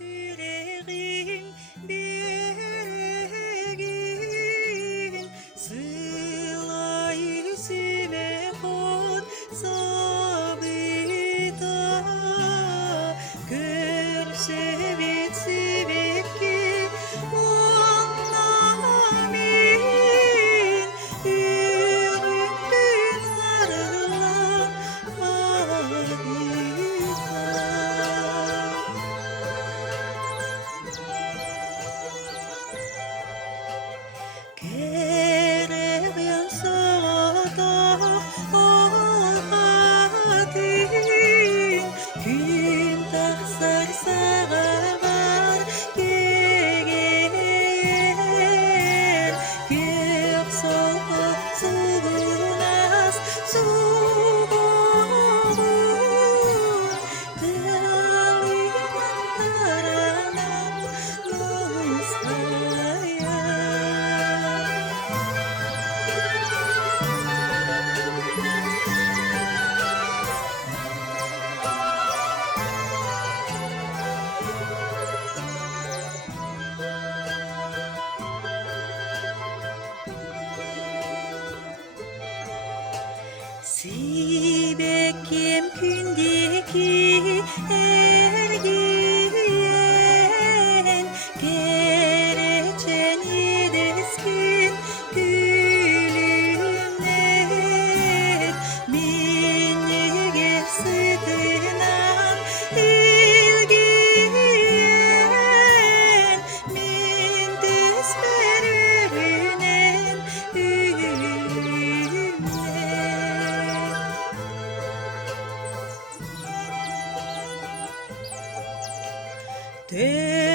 Yüreğim bir gün sıla yüzüme konsa bir daha gör sevip sevip ki anlamayın yüreğim arılan harika. Gerek yansa da olmadın gün tahsar sağar gelir gök soğuk soğumaz soğuk deliman karanlık mustaya. Sibekim kündeki ergiyen gerçen yedeskin gülümler beni geçtiğinden ilgiyen min desperinen ülümler. Te